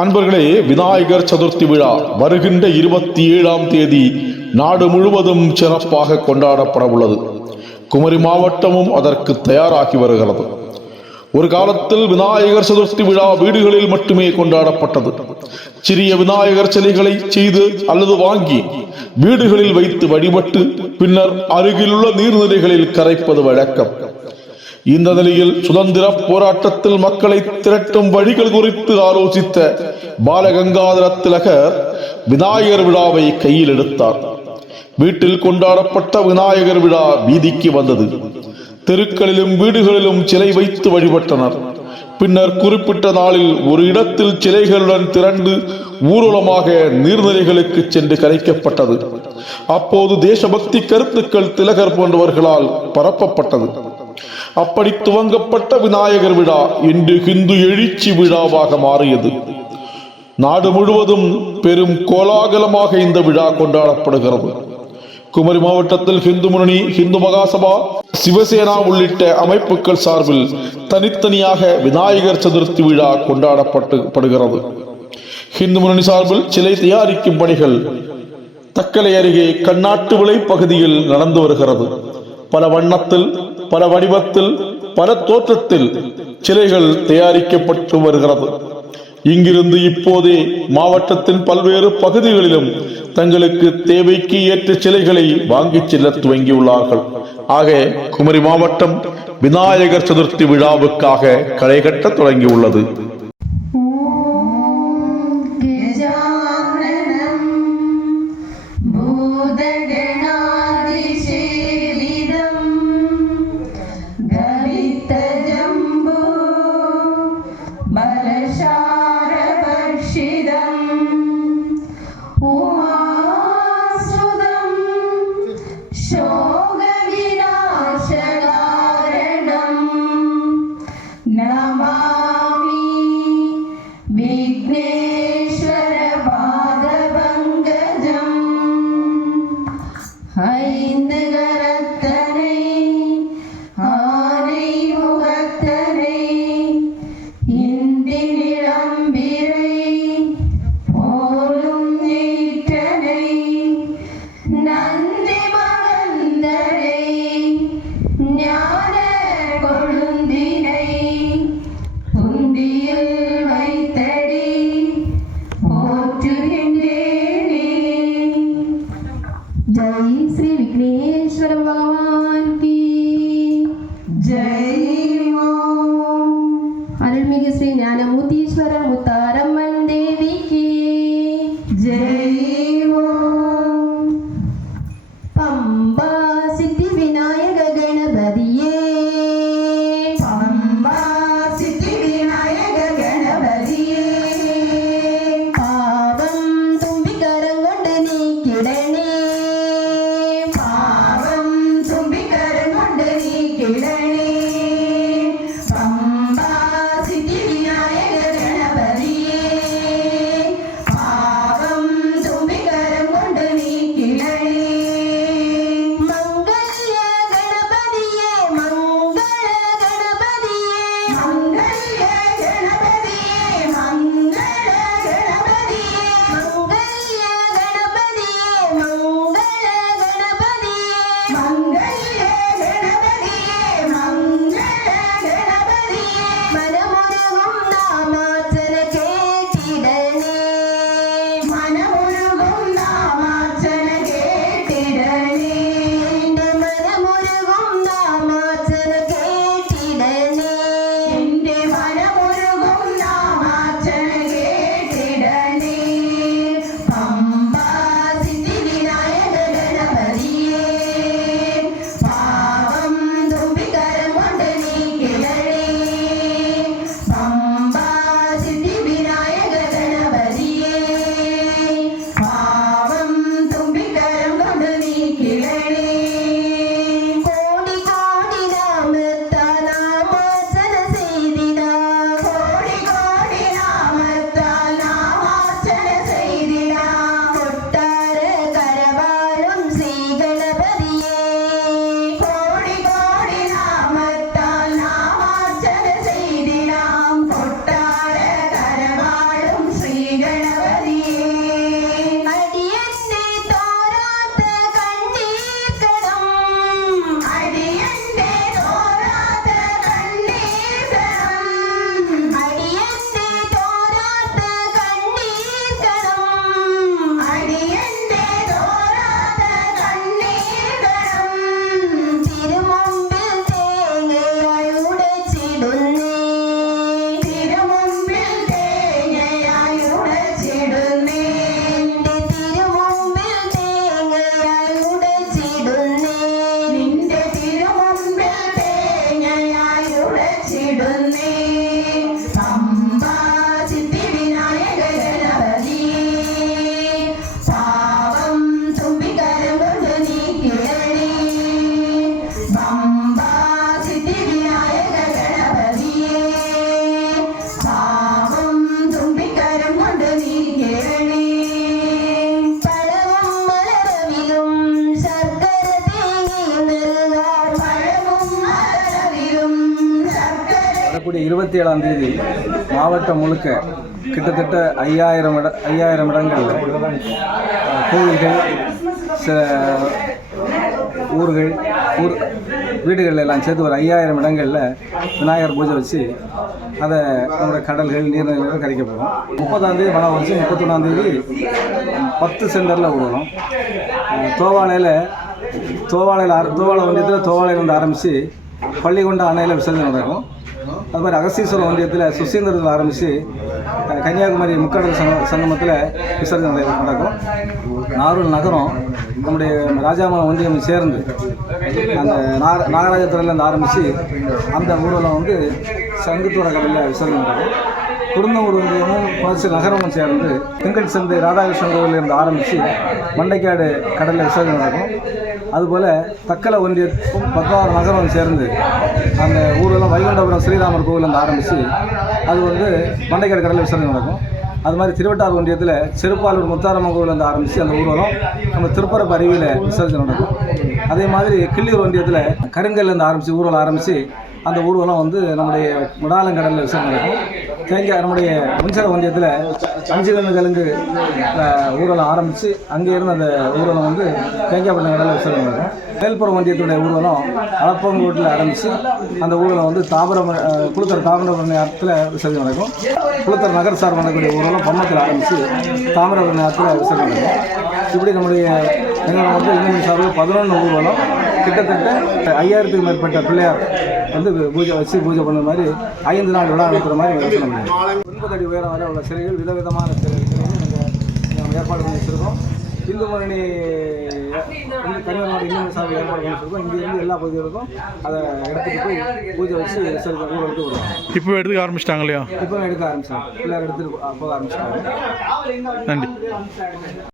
அன்பர்களே, விநாயகர் சதுர்த்தி விழா வருகின்ற 27ஆம் தேதி நாடு முழுவதும் சிறப்பாக கொண்டாடப்பட உள்ளது. குமரி மாவட்டமும் அதற்கு தயாராகி வருகிறது. ஒரு காலத்தில் விநாயகர் சதுர்த்தி விழா வீடுகளில் மட்டுமே கொண்டாடப்பட்டது. சிறிய விநாயகர் சிலைகளை செய்து அல்லது வாங்கி வீடுகளில் வைத்து வழிபட்டு பின்னர் அருகிலுள்ள நீர்நிலைகளில் கரைப்பது வழக்கம். இந்த நிலையில் சுதந்திர போராட்டத்தில் மக்களை திரட்டும் வழிகள் குறித்து ஆலோசித்த பாலகங்காதர திலகர் விநாயகர் விழாவை கையில் எடுத்தார். வீட்டில் கொண்டாடப்பட்ட விநாயகர் விழா வீதிக்கு வந்தது. தெருக்களிலும் வீடுகளிலும் சிலை வைத்து வழிபட்டனர். பின்னர் குறிப்பிட்ட நாளில் ஒரு இடத்தில் சிலைகளுடன் திரண்டு ஊர்வலமாக நீர்நிலைகளுக்கு சென்று கரைக்கப்பட்டது. அப்போது தேசபக்தி கருத்துக்கள் திலகர் போன்றவர்களால் பரப்பப்பட்டது. அப்படி துவங்கப்பட்ட விநாயகர் விழா இன்று ஹிந்து எழுச்சி விழாவாக மாறியது. நாடு முழுவதும் பெரும் கோலாகலமாக இந்த விழா கொண்டாடப்படுகிறது. குமரி மாவட்டத்தில் ஹிந்து முன்னணி, ஹிந்து மகாசபா, சிவசேனா உள்ளிட்ட அமைப்புகள் சார்பில் தனித்தனியாக விநாயகர் சதுர்த்தி விழா கொண்டாடப்படுகிறது. ஹிந்து முன்னணி சார்பில் சிலை தயாரிக்கும் பணிகள் தக்கலை அருகே கண்ணாட்டு விளை பகுதியில் நடந்து வருகிறது. பல வண்ணத்தில், பல வடிவத்தில், பல தோற்றத்தில் சிலைகள் தயாரிக்கப்பட்டு வருகிறது. இங்கிருந்து இப்போதே மாவட்டத்தின் பல்வேறு பகுதிகளிலும் தங்களுக்கு தேவைக்கு ஏற்ற சிலைகளை வாங்கிச் செல்ல துவங்கியுள்ளார்கள். ஆக குமரி மாவட்டம் விநாயகர் சதுர்த்தி விழாவுக்காக களை கட்ட தொடங்கியுள்ளது. நமாமி 27ஆம் தேதி மாவட்டம் முழுக்க கிட்டத்தட்ட 5000 இடங்களில் கோவில்கள், வீடுகள் எல்லாம் சேர்த்து ஒரு 5000 இடங்களில் விநாயகர் பூஜை வச்சு அதை நம்மளுடைய கடல்கள், நீர்நிலைகள் கரைக்கப்படும். 30ஆம் தேதி மழை வச்சு 31ஆம் தேதி 10 சென்டரில் விடுவோம். தோவாளை ஒன்றியத்தில் தோவாளையிலிருந்து ஆரம்பித்து பள்ளிகொண்ட அணையில் விசர்ஜனை நடக்கும். அது மாதிரி அகஸ்தீஸ்வரம் ஒன்றியத்தில் சுசீந்திரத்தில் ஆரம்பித்து கன்னியாகுமரி முக்கடல் சங்கமத்தில் விசர்ஜனை நடக்கும். நாகூர் நகரம் நம்முடைய ராஜாமலம் ஒன்றியம் சேர்ந்து அந்த நாகராஜத்துறையிலேருந்து ஆரம்பித்து அந்த ஊரில் சங்குத்தூர கடலில் விசர்ஜனை நடக்கும். குருந்தூர் ஒன்றியமும் குளச்சல் நகரமும் சேர்ந்து திங்கள் சந்தை ராதாகிருஷ்ணன் கோவிலிருந்து ஆரம்பித்து மண்டைக்காடு கடலில் விசர்ஜனை நடக்கும். அதுபோல் தக்கலை ஒன்றியத்தும் பத்மாவரம் நகரம் சேர்ந்து அந்த ஊரெல்லாம் வைகுண்டபுரம் ஸ்ரீராமர் கோவிலேருந்து ஆரம்பித்து அது மண்டைக்காடு கடலில் விசர்ஜனை நடக்கும். அது மாதிரி திருவட்டார் ஒன்றியத்தில் செருப்பாலூர் முத்தாரம்மன் கோவிலேருந்து ஆரம்பித்து அந்த ஊர்வலம் நம்ம திருப்பரப்பு அருவியில் விசர்ஜனை நடக்கும். அதே மாதிரி கிள்ளியூர் ஒன்றியத்தில் கருங்கல்லேருந்து ஆரம்பித்து ஊர்வலம் ஆரம்பித்து அந்த ஊர்வலம் நம்முடைய முடாலங்கடலில் விசர்ஜனை நடக்கும். நம்முடைய முன்சர ஒன்றியத்தில் 5 கண்ணு தெலுங்கு ஊர்வலம் ஆரம்பித்து அங்கே இருந்து அந்த ஊர்வலம் தேங்காய்பட்டினம் கடலில் விசர்ஜனை நடக்கும். மேல்புறம் ஒன்றியத்துடைய ஊர்வலம் அளப்பங்கோட்டில் ஆரம்பித்து அந்த ஊர்வலம் குளுத்தர் தாமிரபரணி ஆற்றில் விசர்ஜனை நடக்கும். குளுத்தர் நகர் சார் பண்ணக்கூடிய ஊர்வலம் பம்மத்தில் ஆரம்பித்து தாமிரபரணி ஆற்றில் விசர்ஜனை நடக்கும். இப்படி நம்முடைய இன்னும் சார்பில் 11 ஊர்வலம் கிட்டத்தட்ட 5000க்கும் மேற்பட்ட பிள்ளையார் பூஜை பண்ணுற மாதிரி 5 நாள் விழா நடத்துகிற மாதிரி யோசனை பண்ணுவோம். 9 அடி உயரம் வரை உள்ள சிலைகள் விதவிதமான சிலைகள் நாங்கள் ஏற்பாடு பண்ணி வச்சுருக்கோம். இந்து முன்னணி கன்னியாகுமரி இந்து சார்பில் ஏற்பாடு பண்ணி வச்சுருக்கோம். இங்கேருந்து எல்லா பகுதிகளுக்கும் அதை எடுத்துகிட்டு போய் பூஜை வச்சு ஊருக்கு விடுவோம். இப்போ எடுக்க ஆரம்பிச்சிட்டாங்க இல்லையா? இப்போ எடுக்க ஆரம்பிச்சாங்க, பிள்ளையார் எடுத்துகிட்டு போக ஆரம்பிச்சிட்டாங்க. நன்றி.